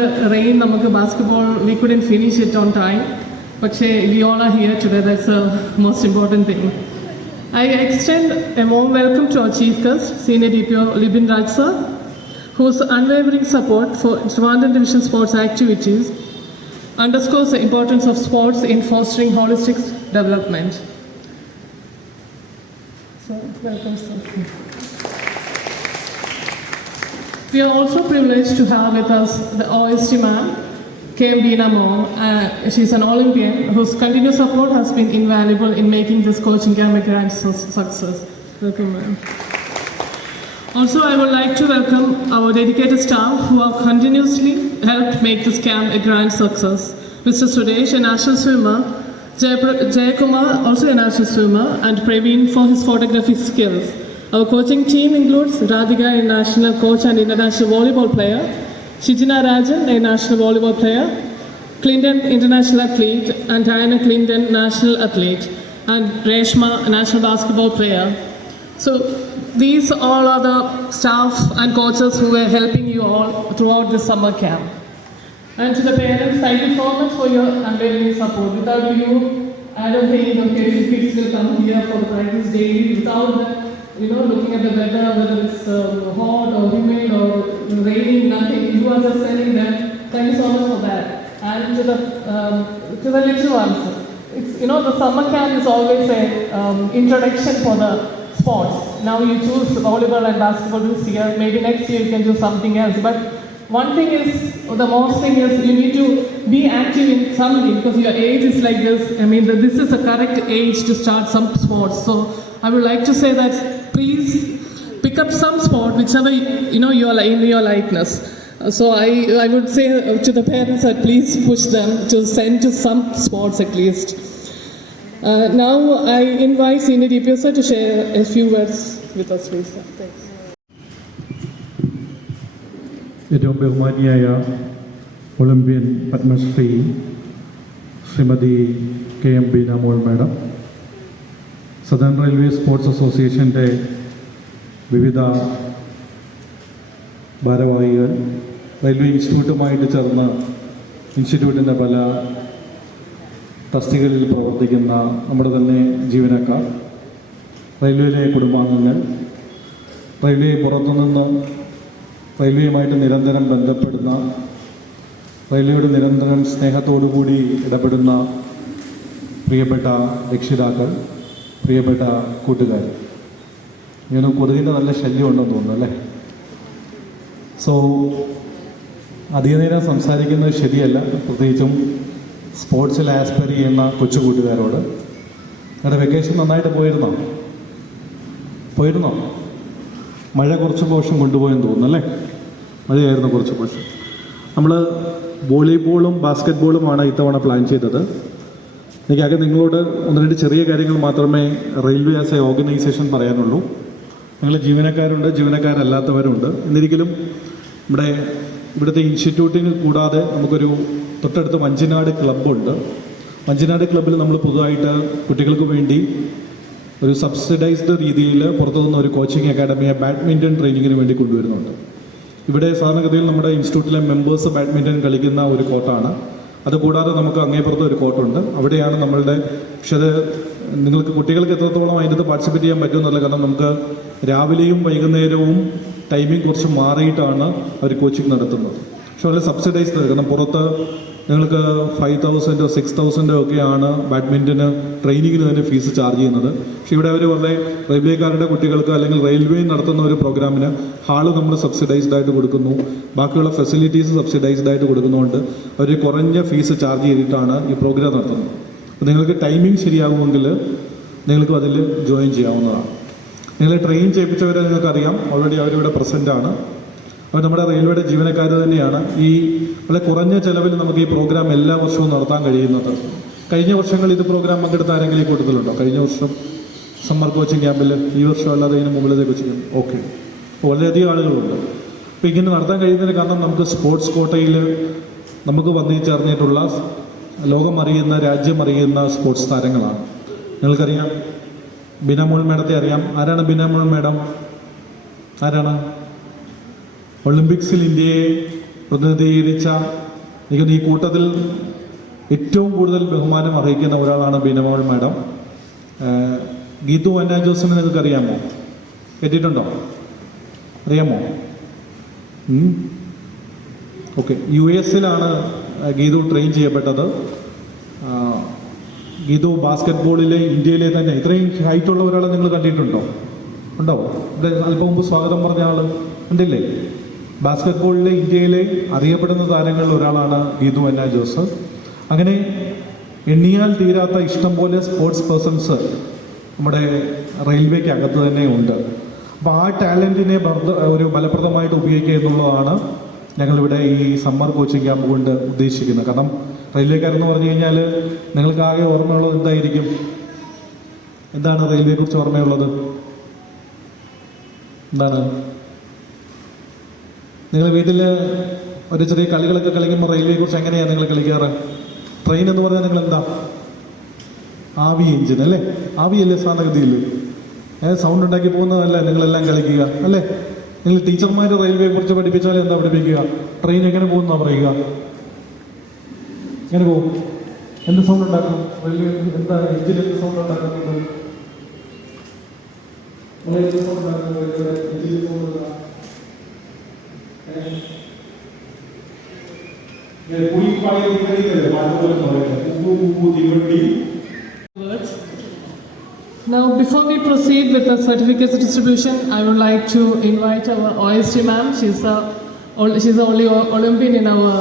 the rain, basketball, we couldn't finish it on time. But we all are here today, that's the most important thing. I extend a warm welcome to our Chief Guest, Senior DPO Libin Raj sir, whose unwavering support for Trivandrum Division sports activities underscores the importance of sports in fostering holistic development. So, welcome sir. We are also privileged to have with us the OST ma'am, KM Dina Mom. She's an Olympian whose continuous support has been invaluable in making this coaching camp a grand success. Welcome ma'am. Also, I would like to welcome our dedicated staff who have continuously helped make this camp a grand success. Mr. Suresh, a national swimmer, Jayakumar, also a national swimmer, and Praveen for his photography skills. Our coaching team includes Radhika, a national coach and international volleyball player, Shijina Rajan, a national volleyball player, Clinton, international athlete, and Diana Clinton, national athlete, and Reshma, a national basketball player. So these all are the staff and coaches who were helping you all throughout this summer camp. And to the parents, thank you so much for your unwavering support. Without you, I don't think kids will come here for the practice daily. Without that, looking at the weather, whether it's hot or humid or raining, nothing. You are just sending them. Thank you so much for that. And to the little ones, it's the summer camp is always a introduction for the sports. Now you choose volleyball and basketball this year. Maybe next year you can do something else. But one thing is, the most thing is, you need to be active in something because your age is like this. I mean, this is the correct age to start some sports. So I would like to say that please pick up some sport, whichever you are in your likeness. So I would say to the parents that please push them to send to some sports at least. Now I invite Senior DPO sir to share a few words with us, please. Thanks. ഏറ്റവും ബഹുമാനിയായ Olympian Padmashri Shrimati KM Beena മോൾ madam, southern railway sports അസോസിയേഷൻ്റെ വിവിധ ഭാരവാഹികൾ, railway ഇൻസ്റ്റിറ്റ്യൂട്ടുമായിട്ട് ചേർന്ന് ഇൻസ്റ്റിറ്റ്യൂട്ടിൻ്റെ പല തസ്തികകളിൽ പ്രവർത്തിക്കുന്ന നമ്മുടെ തന്നെ ജീവനക്കാർ, റെയിൽവേയിലെ കുടുംബാംഗങ്ങൾ, റെയിൽവേ പുറത്തുനിന്ന് റെയിൽവേയുമായിട്ട് നിരന്തരം ബന്ധപ്പെടുന്ന, റെയിൽവേയോട് നിരന്തരം സ്നേഹത്തോടുകൂടി ഇടപെടുന്ന പ്രിയപ്പെട്ട രക്ഷിതാക്കൾ, പ്രിയപ്പെട്ട കൂട്ടുകാർ. ഇങ്ങനെ കൊതുകിൻ്റെ നല്ല ശല്യം ഉണ്ടെന്ന് തോന്നുന്നു അല്ലേ? സോ അധിക നേരം സംസാരിക്കുന്നത് ശരിയല്ല, പ്രത്യേകിച്ചും സ്പോർട്സിൽ ആസ്പയർ ചെയ്യുന്ന കൊച്ചു കൂട്ടുകാരോട്. നിങ്ങളുടെ വെക്കേഷൻ നന്നായിട്ട് പോയിരുന്നോ? മഴ കുറച്ച് പോർഷൻ കൊണ്ടുപോയെന്ന് തോന്നുന്നു അല്ലേ? മഴയായിരുന്നു കുറച്ച് പോർഷൻ. നമ്മൾ വോളിബോളും ബാസ്കറ്റ് ബോളുമാണ് ഇത്തവണ പ്ലാൻ ചെയ്തത്. എനിക്കാകെ നിങ്ങളോട് ഒന്ന് രണ്ട് ചെറിയ കാര്യങ്ങൾ മാത്രമേ റെയിൽവേ ആസ് എ ഓർഗനൈസേഷൻ പറയാനുള്ളൂ. നിങ്ങൾ ജീവനക്കാരുണ്ട്, ജീവനക്കാരല്ലാത്തവരുണ്ട്. എന്നിരിക്കലും ഇവിടുത്തെ ഇൻസ്റ്റിറ്റ്യൂട്ടിന് കൂടാതെ നമുക്കൊരു തൊട്ടടുത്ത് വഞ്ചിനാട് ക്ലബ്ബുണ്ട്. വഞ്ചിനാട് ക്ലബ്ബിൽ നമ്മൾ പുതുതായിട്ട് കുട്ടികൾക്ക് വേണ്ടി ഒരു സബ്സിഡൈസ്ഡ് രീതിയിൽ പുറത്തുനിന്ന് ഒരു കോച്ചിങ് അക്കാഡമിയെ ബാഡ്മിൻ്റൺ ട്രെയിനിങ്ങിന് വേണ്ടി കൊണ്ടുവരുന്നുണ്ട്. ഇവിടെ സാധാരണഗതിയിൽ നമ്മുടെ ഇൻസ്റ്റിറ്റ്യൂട്ടിലെ മെമ്പേഴ്സ് ബാഡ്മിൻ്റൺ കളിക്കുന്ന ഒരു കോർട്ടാണ്. അതുകൂടാതെ നമുക്ക് അങ്ങേപ്പുറത്ത് ഒരു കോർട്ടുണ്ട്. അവിടെയാണ് നമ്മളുടെ, പക്ഷെ അത് നിങ്ങൾക്ക് കുട്ടികൾക്ക് എത്രത്തോളം അതിനകത്ത് പാർട്ടിസിപ്പേറ്റ് ചെയ്യാൻ പറ്റുമെന്നുള്ള, കാരണം നമുക്ക് രാവിലെയും വൈകുന്നേരവും ടൈമിംഗ് കുറച്ച് മാറിയിട്ടാണ് അവർ കോച്ചിങ് നടത്തുന്നത്. പക്ഷെ വളരെ സബ്സിഡൈസ്ഡ്, കാരണം പുറത്ത് നിങ്ങൾക്ക് 5,000 6,000 ഒക്കെയാണ് ബാഡ്മിൻ്റന് ട്രെയിനിങ്ങിന് തന്നെ ഫീസ് ചാർജ് ചെയ്യുന്നത്. പക്ഷേ ഇവിടെ അവർ വളരെ റെയിൽവേക്കാരുടെ കുട്ടികൾക്ക് അല്ലെങ്കിൽ റെയിൽവേ നടത്തുന്ന ഒരു പ്രോഗ്രാമിന് ഹാള് നമ്മൾ സബ്സിഡൈസ്ഡ് ആയിട്ട് കൊടുക്കുന്നു, ബാക്കിയുള്ള ഫെസിലിറ്റീസ് സബ്സിഡൈസ്ഡ് ആയിട്ട് കൊടുക്കുന്നതുകൊണ്ട് അവർ കുറഞ്ഞ ഫീസ് ചാർജ് ചെയ്തിട്ടാണ് ഈ പ്രോഗ്രാം നടത്തുന്നത്. അപ്പോൾ നിങ്ങൾക്ക് ടൈമിംഗ് ശരിയാകുമെങ്കിൽ നിങ്ങൾക്കും അതിൽ ജോയിൻ ചെയ്യാവുന്നതാണ്. നിങ്ങളെ ട്രെയിൻ ചെയ്യിപ്പിച്ചവരെ നിങ്ങൾക്കറിയാം, ഓൾറെഡി അവരിവിടെ പ്രസൻ്റാണ്. അവർ നമ്മുടെ റെയിൽവേയുടെ ജീവനക്കാർ തന്നെയാണ്. ഈ വളരെ കുറഞ്ഞ ചിലവിൽ നമുക്ക് ഈ പ്രോഗ്രാം എല്ലാ വർഷവും നടത്താൻ കഴിയുന്നത്. കഴിഞ്ഞ വർഷങ്ങളിൽ ഇത് പ്രോഗ്രാം പങ്കെടുത്ത ആരെങ്കിലും ഈ കൂട്ടത്തിലുണ്ടോ? കഴിഞ്ഞ വർഷം സമ്മർ കോച്ചിങ് ക്യാമ്പിൽ, ഈ വർഷം അല്ലാതെ ഇതിന് മുകളിലത്തെ കോച്ചിങ് ക്യാമ്പ്? ഓക്കെ, വളരെയധികം ആളുകളുണ്ട്. അപ്പോൾ ഇങ്ങനെ നടത്താൻ കഴിയുന്നതിന് കാരണം നമുക്ക് സ്പോർട്സ് കോട്ടയിൽ നമുക്ക് വന്നു ചേർന്നിട്ടുള്ള ലോകം അറിയുന്ന, രാജ്യം അറിയുന്ന സ്പോർട്സ് താരങ്ങളാണ്. നിങ്ങൾക്കറിയാം, ബിനാമോൾ മേഡത്തെ അറിയാം. ആരാണ് ബിനാമോൾ മേഡം? ആരാണ്? ഒളിമ്പിക്സിൽ ഇന്ത്യയെ പ്രതിനിധീകരിച്ച എനിക്കൊന്ന് ഈ കൂട്ടത്തിൽ ഏറ്റവും കൂടുതൽ ബഹുമാനം അർഹിക്കുന്ന ഒരാളാണ് ബീനമോൾ മാഡം. ഗീതു അന്ന ജോസിനെ നിങ്ങൾക്ക് അറിയാമോ? കേട്ടിട്ടുണ്ടോ? അറിയാമോ? ഓക്കെ. US-ലാണ് ഗീതു ട്രെയിൻ ചെയ്യപ്പെട്ടത്. ഗീതു ബാസ്കറ്റ്ബോളിലെ ഇന്ത്യയിലെ തന്നെ ഇത്രയും ഹൈറ്റുള്ള ഒരാളെ നിങ്ങൾ കണ്ടിട്ടുണ്ടോ? ഉണ്ടോ? ഇവിടെ അല്പം മുമ്പ് സ്വാഗതം പറഞ്ഞ ആൾ ഉണ്ടല്ലേ? ബാസ്കറ്റ്ബോളിലെ ഇന്ത്യയിലെ അറിയപ്പെടുന്ന താരങ്ങളിൽ ഒരാളാണ് ഗീതു അന്ന ജോസ്. അങ്ങനെ എണ്ണിയാൽ തീരാത്ത ഇഷ്ടം പോലെ സ്പോർട്സ് പേഴ്സൺസ് നമ്മുടെ റെയിൽവേക്ക് അകത്ത് തന്നെ ഉണ്ട്. അപ്പോൾ ആ ടാലൻറ്റിനെ ഒരു ഫലപ്രദമായിട്ട് ഉപയോഗിക്കുക എന്നുള്ളതാണ് ഞങ്ങളിവിടെ ഈ സമ്മർ കോച്ചിങ് ക്യാമ്പ് കൊണ്ട് ഉദ്ദേശിക്കുന്നത്. കാരണം റെയിൽവേക്കാരെന്ന് പറഞ്ഞു കഴിഞ്ഞാൽ നിങ്ങൾക്ക് ആകെ ഓർമ്മയുള്ളത് എന്തായിരിക്കും? എന്താണ് റെയിൽവേയെക്കുറിച്ച് ഓർമ്മയുള്ളത്? എന്താണ്? നിങ്ങൾ വീട്ടിൽ ഒരു ചെറിയ കളികളൊക്കെ കളിക്കുമ്പോൾ റെയിൽവേയെക്കുറിച്ച് എങ്ങനെയാണ് നിങ്ങൾ കളിക്കാറ്? ട്രെയിൻ എന്ന് പറഞ്ഞാൽ നിങ്ങൾ എന്താ? ആവി എഞ്ചിൻ അല്ലേ? ആവിയല്ലേ സാധാരണഗതിയിൽ? സൗണ്ട് ഉണ്ടാക്കി പോകുന്നതല്ല നിങ്ങളെല്ലാം കളിക്കുക അല്ലേ? നിങ്ങൾ ടീച്ചർമാർ റെയിൽവേയെ കുറിച്ച് പഠിപ്പിച്ചാൽ എന്താ പഠിപ്പിക്കുക? ട്രെയിൻ എങ്ങനെ പോകുന്ന പറയുക? എങ്ങനെ പോകും? എന്ത് സൗണ്ട് ഉണ്ടാക്കും? റെയിൽവേ എന്താ എഞ്ചിൻ എന്ത് സൗണ്ട് ഉണ്ടാക്കുന്നത്? എന്ത് സൗണ്ട് ഉണ്ടാക്കുന്നത്? Engine sound Now, before we proceed with the certificates distribution, I would like to invite our OST ma'am. She's the only Olympian in our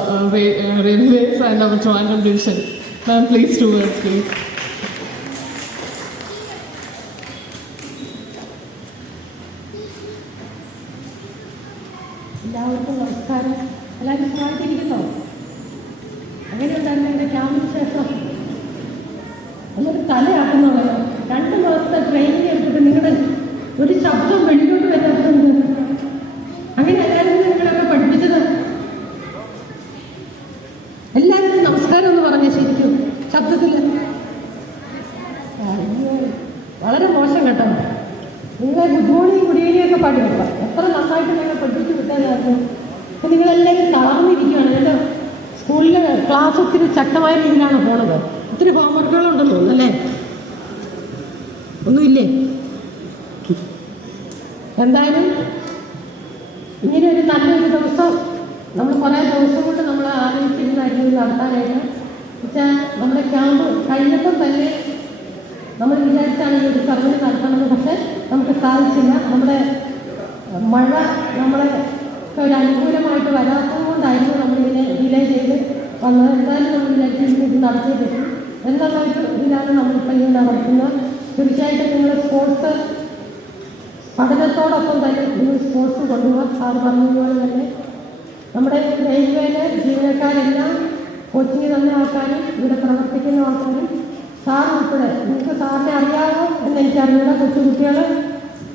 railways and our Trivandrum division. Ma'am, please 2 words, please. എല്ലാവർക്കും നമസ്കാരം. എല്ലാവരും സുഖമായിട്ടിരിക്കുന്നോ? അങ്ങനെയുണ്ടായിരുന്നു എൻ്റെ ക്യാമ്പിന് ശേഷം ഒന്നൊരു തലയാക്കുന്നുള്ളത്. 2 മാസത്തെ training എടുത്തിട്ട് നിങ്ങളുടെ ഒരു ശബ്ദം വെളിയിലോട്ട് വരാത്തുണ്ട്. അങ്ങനെ എല്ലാവരും നിങ്ങളൊക്കെ പഠിപ്പിച്ചത്. എല്ലാവരും നമസ്കാരം എന്ന് പറഞ്ഞ ശരിക്കും ശബ്ദത്തിൽ വളരെ മോശം കേട്ടോ. നിങ്ങളെ ഗുഡ് മോർണിംഗ് ഗുഡ് ഈവനിങ് ഒക്കെ പാടി വെക്കാം. എത്ര നന്നായിട്ട് നിങ്ങൾ പഠിപ്പിച്ച് വിട്ടതായിരുന്നു. അപ്പം നിങ്ങളെല്ലാവരും തളർന്നിരിക്കുകയാണ്. എൻ്റെ സ്കൂളിൽ ക്ലാസ് ഒത്തിരി ശക്തമായ രീതിയിലാണ് പോണത്. ഒത്തിരി ഹോംവർക്കുകളുണ്ടെന്ന് തോന്നുന്നല്ലേ? ഒന്നുമില്ലേ? എന്തായാലും ഇങ്ങനെ ഒരു നല്ലൊരു ദിവസം നമ്മൾ കുറേ ദിവസം കൊണ്ട് നമ്മൾ ആലോചിച്ചിരുന്നായിരുന്നു നടത്താനായിട്ട്. വെച്ചാൽ നമ്മുടെ ക്യാമ്പ് കഴിഞ്ഞപ്പം തന്നെ നമ്മൾ വിചാരിച്ചാണ് ഈ ഒരു സർവീസ് നടത്തണമെന്ന്. പക്ഷേ നമുക്ക് സാധിച്ചില്ല. നമ്മുടെ മഴ നമ്മളെ ഒരു അനുകൂലമായിട്ട് വരാത്തത് കൊണ്ടായിരുന്നു നമ്മളിതിനെ ഡിലേ ചെയ്ത് വന്നത്. എന്തായാലും നമ്മൾ വിചാരിച്ചിരുന്നു ഇത് നടത്തിയേ പറ്റും എന്നുള്ളൊരു ഇതിലാണ് നമ്മളിപ്പോൾ ഇങ്ങനെ നടത്തുന്നത്. തീർച്ചയായിട്ടും നിങ്ങൾ സ്പോർട്സ് പഠനത്തോടൊപ്പം തന്നെ നിങ്ങൾ സ്പോർട്സ് കൊണ്ടുപോകാം. സാർ പറഞ്ഞതുപോലെ തന്നെ നമ്മുടെ റെയിൽവേയിലെ ജീവനക്കാരെല്ലാം കോച്ചിങ് തന്ന ആൾക്കാരും ഇവിടെ പ്രവർത്തിക്കുന്ന ആൾക്കാരും സാർ ഉൾപ്പെടെ നിങ്ങൾക്ക് സാറിനെ അറിയാമോ എന്ന് എനിക്കറിയില്ല. കൊച്ചുകുട്ടികൾ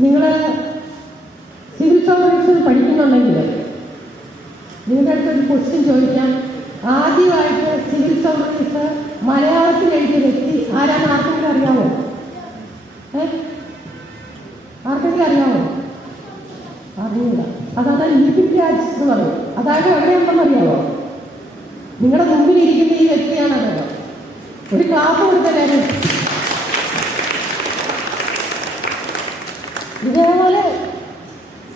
നിങ്ങൾ സിവിൽ സർവീസ് പഠിക്കുന്നുണ്ടെങ്കിൽ നിങ്ങളുടെ അടുത്തൊരു ക്വസ്റ്റ്യൻ ചോദിക്കാം. ആദ്യമായിട്ട് സിവിൽ സർവീസ് മലയാളത്തിൽ എഴുതിയ വ്യക്തി ആരാണ്? ആർക്കെങ്കിലും അറിയാമോ? ആർക്കെങ്കിലും അറിയാമോ? അറിയില്ല. അതാണ് ലിപിക് രാജ് എന്ന് പറയും. അതായത് എവിടെയുണ്ടെന്ന് അറിയാമോ? നിങ്ങളുടെ മുമ്പിലിരിക്കുന്ന ഈ വ്യക്തിയാണല്ലോ. ഒരു ക്ലാസ് കൊടുത്ത കാര്യം. ഇതേപോലെ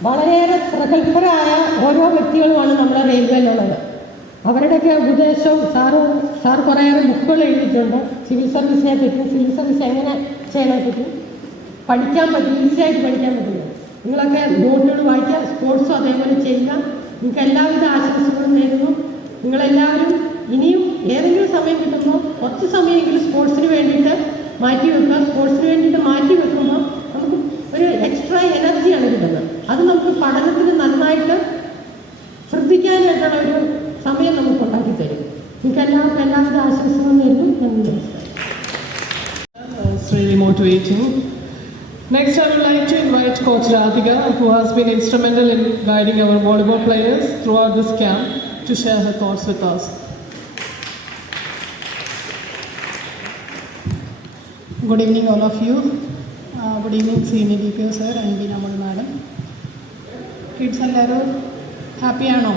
വളരെയേറെ പ്രഗത്ഭരായ ഓരോ വ്യക്തികളുമാണ് നമ്മുടെ റെയിൽവേയിലുള്ളത്. അവരുടെയൊക്കെ ഉപദേശവും സാർ കുറേയേറെ ബുക്കുകൾ എഴുതിയിട്ടുണ്ട് സിവിൽ സർവീസിനെ പറ്റി. സിവിൽ സർവീസ് എങ്ങനെ ചെയ്യാനെ പറ്റി പഠിക്കാൻ പറ്റും, ഈസിയായിട്ട് പഠിക്കാൻ പറ്റില്ല. നിങ്ങളൊക്കെ നോട്ടുകൾ വായിക്കുക, സ്പോർട്സും അതേപോലെ ചെയ്യുക. നിങ്ങൾക്ക് എല്ലാവിധ ആശംസകളും നേരുന്നു. നിങ്ങളെല്ലാവരും ഇനിയും ഏതെങ്കിലും സമയം കിട്ടുമ്പോൾ കുറച്ച് സമയമെങ്കിലും സ്പോർട്സിന് വേണ്ടിയിട്ട് മാറ്റി വെക്കുക. സ്പോർട്സിന് വേണ്ടിയിട്ട് മാറ്റി വെക്കുമ്പോൾ നമുക്ക് ഒരു എക്സ്ട്രാ എനർജിയാണ് കിട്ടുന്നത്. അത് നമുക്ക് പഠനത്തിന് നന്നായിട്ട് ശ്രദ്ധിക്കാനായിട്ടുള്ള ഒരു സമയം നമുക്ക് ഉണ്ടാക്കി തരും. നിങ്ങൾക്ക് എല്ലാവർക്കും എല്ലാവിധ ആശംസകളും നേരുന്നു. It's really motivating. Next, I would like to invite Coach Radhika, who has been instrumental in guiding our volleyball players throughout this camp, to share her thoughts with us. Good evening, all of you. Good evening, Senior DPO sir and Beenamol madam. Kids എല്ലാവരും ഹാപ്പിയാണോ?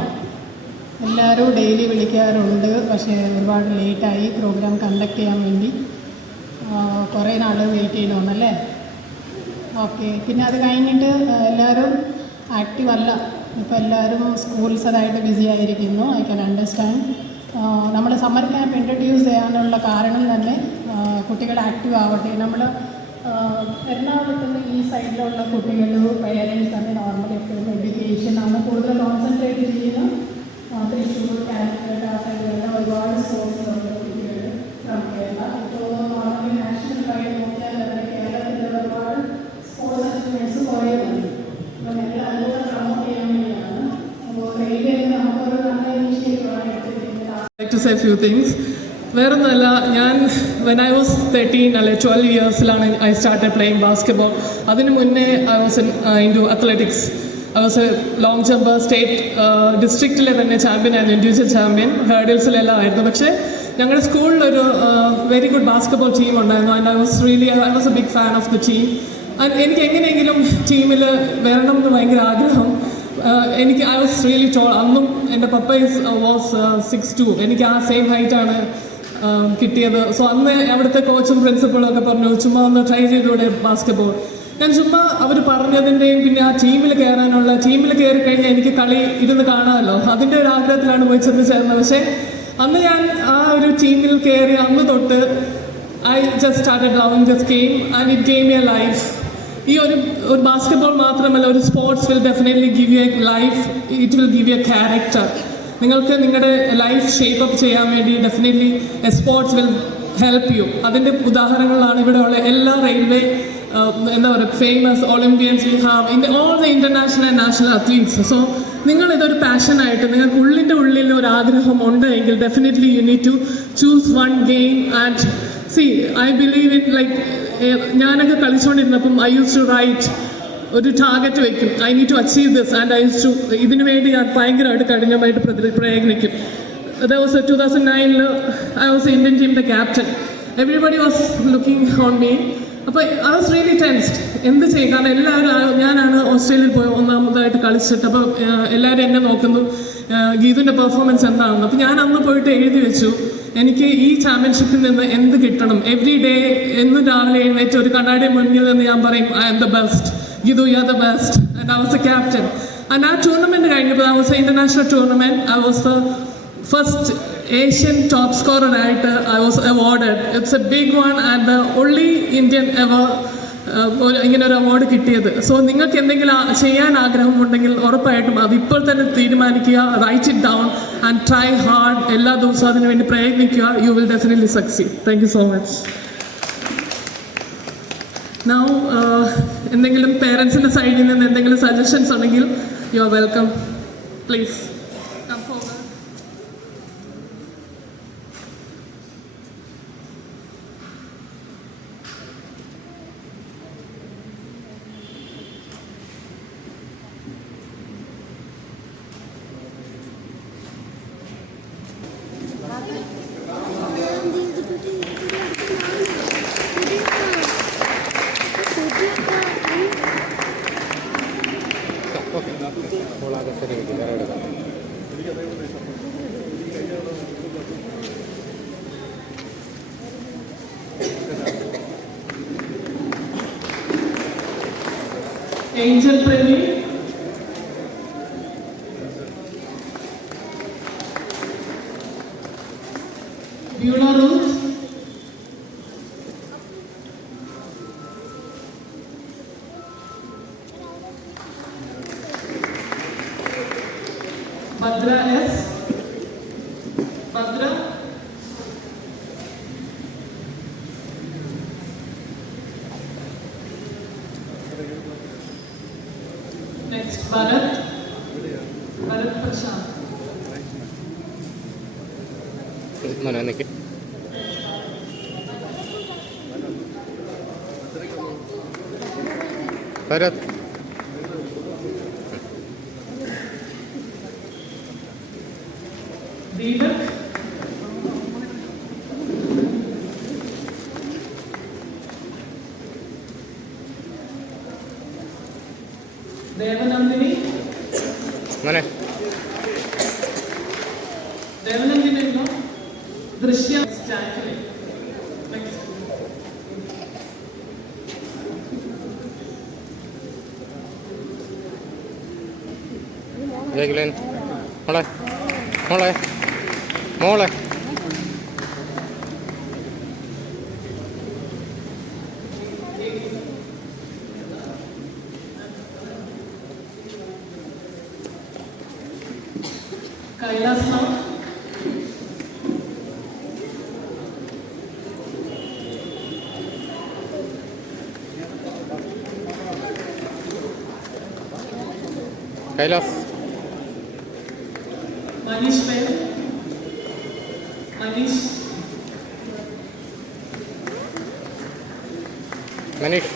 എല്ലാവരും daily വിളിക്കാറുണ്ട്, പക്ഷേ ഒരുപാട് ലേറ്റായി programme conduct ചെയ്യാൻ വേണ്ടി. കുറേ നാൾ വെയിറ്റ് ചെയ്യണമെന്നല്ലേ? ഓക്കെ. പിന്നെ അത് കഴിഞ്ഞിട്ട് എല്ലാവരും ആക്റ്റീവ് അല്ല. ഇപ്പോൾ എല്ലാവരും സ്കൂൾസതായിട്ട് ബിസി ആയിരിക്കുന്നു. I can understand. നമ്മൾ സമ്മർ ക്യാമ്പ് ഇൻട്രൊഡ്യൂസ് ചെയ്യാനുള്ള കാരണം തന്നെ കുട്ടികൾ ആക്റ്റീവ് ആവട്ടെ. നമ്മൾ എറണാകുളത്ത് ഈ സൈഡിലുള്ള കുട്ടികൾ പേരൻസ് തന്നെ നോർമൽ എപ്പോഴും എഡ്യൂക്കേഷനാണ് കൂടുതൽ കോൺസെൻട്രേറ്റ് ചെയ്യുന്നത്. തൃശ്ശൂർ, കാലിക്കറ്റ് ആ സൈഡിലെല്ലാം ഒരുപാട് സോഴ്സുകളുണ്ട് കുട്ടികൾ ഫ്രം കേരള. ഇപ്പോൾ നോർമലി നാഷണൽ വൈഡ് നോക്കിയാൽ തന്നെ കേരളത്തിൽ ഒരുപാട് സ്പോർട്സ് അച്ചീവ്മെൻറ്റ്സ് കുറയുന്നുണ്ട്. അപ്പം എല്ലാവരും കൂടെ പ്രമോട്ട് ചെയ്യാൻ വേണ്ടിയാണ്. അപ്പോൾ റെയിൽവേയിൽ നമുക്കൊരു നല്ല ഇനീഷ്യേറ്റീവാണ് എടുത്തിരിക്കുന്നത്. I'd like to say a few things. വേറൊന്നുമല്ല, ഞാൻ when I was 13 അല്ലെ 12 ഇയേഴ്സിലാണ് I started playing basketball. അതിന് മുന്നേ I was into athletics. I was a long jumper, state ഡിസ്ട്രിക്റ്റിലെ തന്നെ ചാമ്പ്യൻ ആയിരുന്നു, ഇൻഡിവിജ്വൽ ചാമ്പ്യൻ, ഹേർഡിൽസിലെല്ലാം ആയിരുന്നു. പക്ഷേ ഞങ്ങളുടെ സ്കൂളിലൊരു വെരി ഗുഡ് ബാസ്കറ്റ്ബോൾ ടീം ഉണ്ടായിരുന്നു. And I was a big fan of the team. And എനിക്ക് എങ്ങനെയെങ്കിലും ടീമിൽ വരണം എന്ന് ഭയങ്കര ആഗ്രഹം. എനിക്ക് I was really tall. അന്നും എൻ്റെ പപ്പ വാസ് 6'2". എനിക്ക് ആ സെയിം ഹൈറ്റാണ് കിട്ടിയത്. സോ അന്ന് അവിടുത്തെ കോച്ചും പ്രിൻസിപ്പളും ഒക്കെ പറഞ്ഞു ചുമ്മാ ഒന്ന് ട്രൈ ചെയ്തൂടെ ബാസ്കറ്റ്ബോൾ. ഞാൻ ചുമ്മാ അവർ പറഞ്ഞതിൻ്റെയും പിന്നെ ആ ടീമിൽ കയറി കഴിഞ്ഞാൽ എനിക്ക് കളി ഇരുന്ന് കാണാമല്ലോ, അതിൻ്റെ ഒരു ആഗ്രഹത്തിലാണ് പോയി ചെന്ന് ചേർന്നത്. പക്ഷേ അന്ന് ഞാൻ ആ ഒരു ടീമിൽ കയറി അന്ന് തൊട്ട് I just started loving this game and it gave me a life. ഈ ഒരു ബാസ്കറ്റ്ബോൾ മാത്രമല്ല, ഒരു sports will definitely give you a life, it will give you a character. നിങ്ങൾക്ക് നിങ്ങളുടെ ലൈഫ് ഷേപ്പ് അപ്പ് ചെയ്യാൻ വേണ്ടി definitely a sports will help you. അതിൻ്റെ ഉദാഹരണങ്ങളാണ് ഇവിടെയുള്ള എല്ലാ റെയിൽവേ എന്താ പറയുക famous Olympians we have in all the international and national athletes. So നിങ്ങളിതൊരു പാഷനായിട്ട് നിങ്ങൾക്ക് ഉള്ളിൽ ഒരു ആഗ്രഹം ഉണ്ട് എങ്കിൽ definitely you need to choose one game. And see I believe in like ഞാനൊക്കെ കളിച്ചുകൊണ്ടിരുന്നപ്പം ഐ യൂസ് ടു റൈറ്റ് ഒരു ടാർഗറ്റ് വയ്ക്കും, I need to achieve this and I use to ഇതിനു വേണ്ടി ഞാൻ ഭയങ്കരമായിട്ട് കഠിനമായിട്ട് പ്രയത്നിക്കും. That was 2009 I was Indian team the captain. Everybody was looking on me. അപ്പോൾ I was really tensed. എന്ത് ചെയ്യും, കാരണം എല്ലാവരും ഞാനാണ് ഓസ്ട്രേലിയയിൽ പോയി ഒന്നാമതായിട്ട് കളിച്ചിട്ട്. അപ്പോൾ എല്ലാവരും എന്നെ നോക്കുന്നു ഗീതുവിൻ്റെ പെർഫോമൻസ് എന്താണെന്ന്. അപ്പോൾ ഞാൻ അന്ന് പോയിട്ട് എഴുതി വെച്ചു എനിക്ക് ഈ ചാമ്പ്യൻഷിപ്പിൽ നിന്ന് എന്ത് കിട്ടണം. എവറി ഡേ എന്നും രാവിലെ എഴുന്നേറ്റ് ഒരു കണ്ണാടി മുന്നിൽ നിന്ന് ഞാൻ പറയും I am the best, Geethu you are the best. And I was the captain. And ആ ടൂർണമെൻറ്റ് കഴിഞ്ഞപ്പോൾ I was an international tournament. I was the first Asian top scorer ആയിട്ട് I was awarded. It's a big one and the only Indian ever ഇങ്ങനെ ഒരു award കിട്ടിയത്. So നിങ്ങൾക്ക് എന്തെങ്കിലും ചെയ്യാൻ ആഗ്രഹമുണ്ടെങ്കിൽ ഉറപ്പായിട്ടും അത് ഇപ്പോൾ തന്നെ തീരുമാനിക്കുക, write it down and try hard. എല്ലാ ദിവസവും അതിനു വേണ്ടി പ്രയത്നിക്കുക. You will definitely succeed. Thank you so much. Now എന്തെങ്കിലും പേരൻസിൻ്റെ സൈഡിൽ നിന്ന് എന്തെങ്കിലും സജഷൻസ് ഉണ്ടെങ്കിൽ you are welcome. Please come forward. Angel Premi, Beulah Ruth, Bhadra S, Bhadra, next Bharat Prashant. Mana nih? Bharat. Deepak. Devanandini. Mana? Drishya Jacqueline. Next. ജാഗ്ലിൻ മോളെ മോളെ മോളെ Kailas now. Kailas Manish Ben. Manish. Manish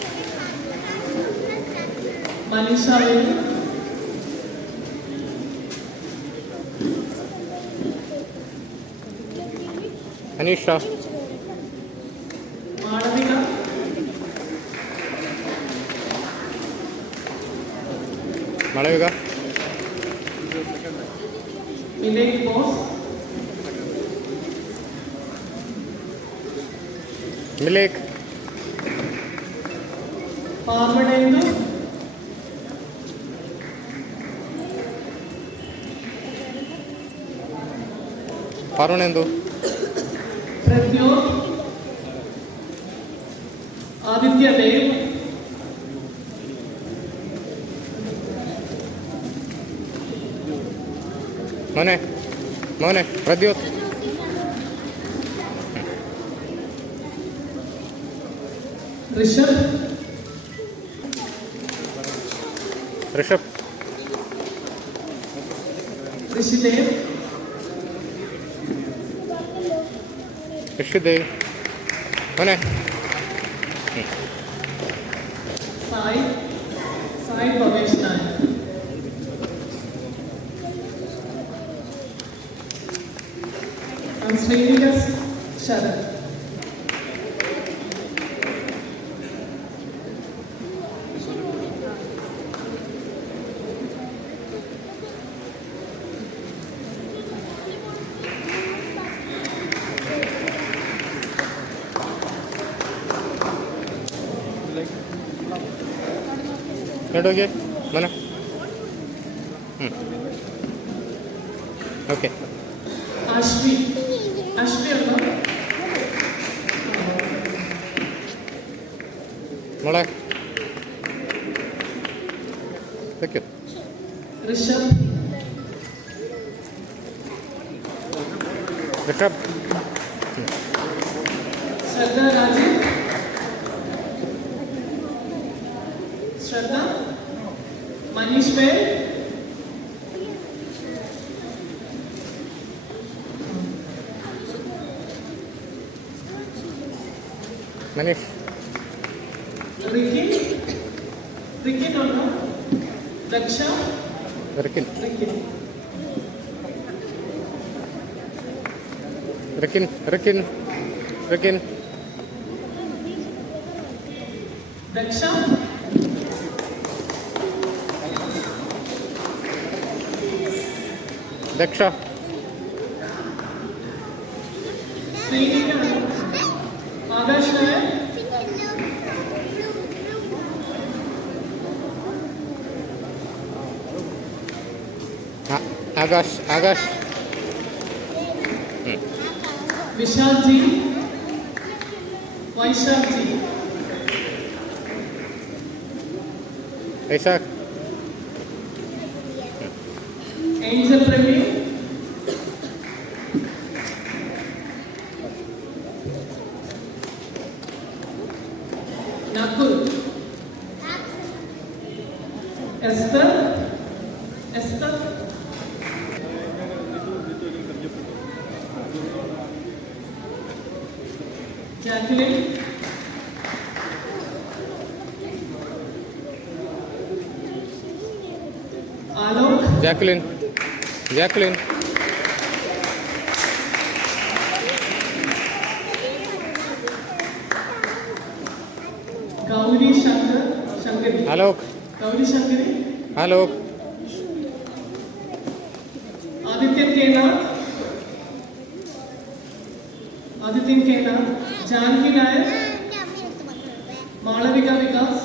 Manisha Ben. Aneesha Malavika. മളവിക Vivek Bose. മിലേക്ക് Parvadendu. Parvanendu Pradyot. Aditya Dev. മോനെ മോനെ Pradyot Rishabh. Rishabh Rishidev. Rishidev മോനെ Sai. Sai Bhavesh Nayak. And Srinikas Sharat. ഇങ്ങോട്ട് നോക്കിയേ മോനെ okay Ashvi. Ashvi Allah. മോളെ വെക്കൂ Rishabh. Rishabh Shraddha Rajiv. Shraddha. Manish Ben. Manish Ricky. Ricky Donna. Daksha. റിക്കിൻ Ricky. റിക്കിൻ റിക്കിൻ റിക്കിൻ Daksha. Daksha Srinika. Adarsh Nayak. Akash Akash Vishal Ji. Vaishak Ji. ഐഷാഖ് Angel Praveen. Nakul. Esther. Esther. Jacqueline. Alok. Jacqueline Jacqueline Gauri Shankar. Shankari. Alok Gauri Shankari. Alok Aditya Kenath. Adityan Kena, Janki Nayak, Malavika Vikas,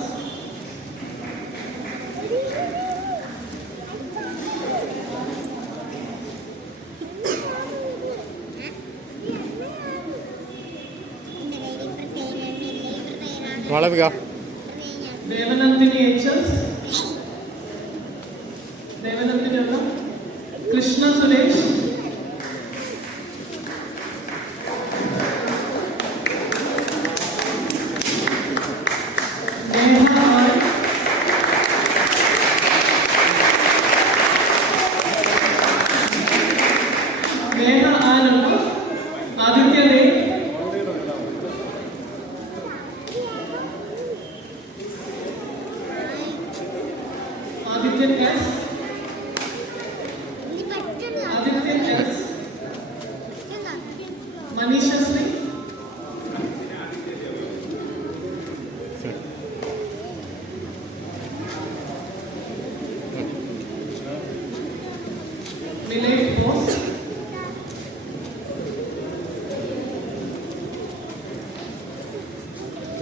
Malavika. Devanandini HS, Devanandini Amma, Krishna Suresh, Neha R, Neha R Amma, Aditya Dev, Aditya S, Aditya S, Manisha Sri, Milay Bose,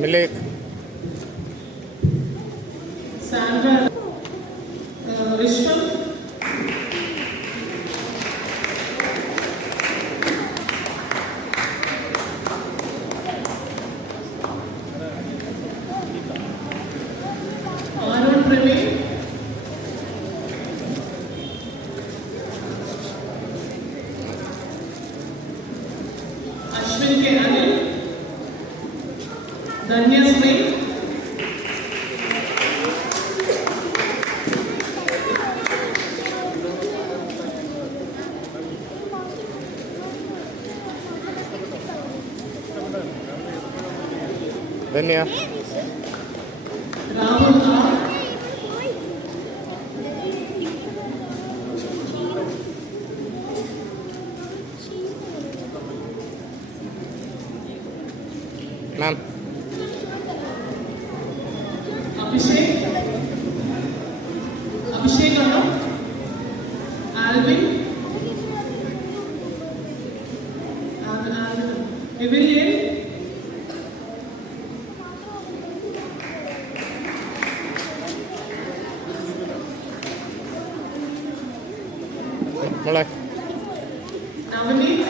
Milek. Sandra Vishwan, Arun Praveen, Ashwin K. Anil, Dhanya Singh, Dhanya. Rahul R, Ma'am. Abhishek, Abhishek Anna, Alvin, Vivian, Mola. Navneet,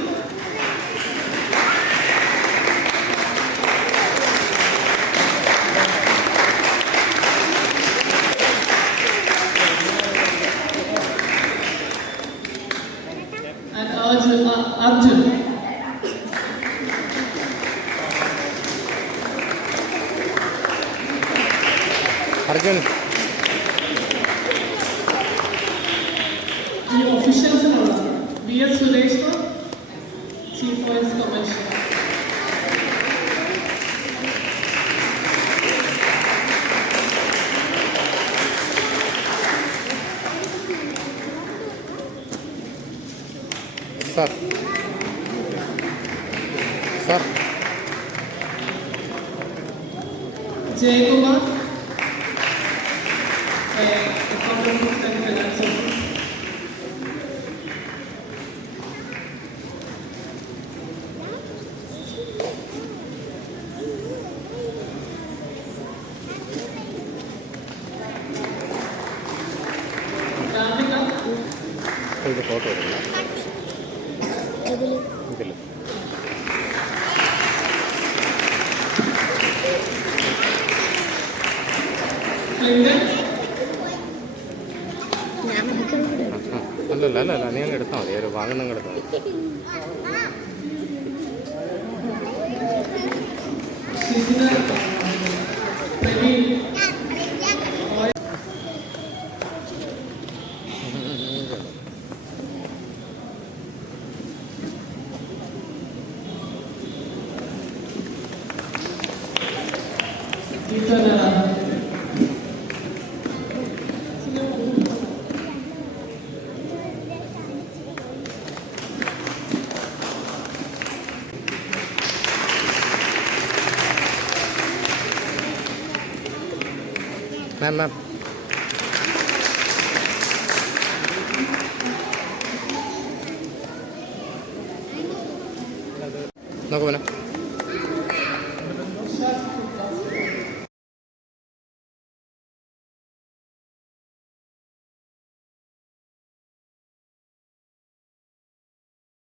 and Arjun. Arjun. ഈ ഒഫീഷ്യൽസിനുള്ള VS Suresh chief vice commissioner, Sir. Sir. Jayakumar, accountant and finance officer, Radhika, ഇത് photo എടുക്കണം ഇതിൽ ക്ലിൻഡൻ, അല്ല നീ അങ്ങ് എടുത്താൽ മതി ഒരു വാങ്ങുന്ന എടുത്താൽ മതി ഷിജിന, പ്രവീൺ, Ma'am. നോക്ക് പിന്നെ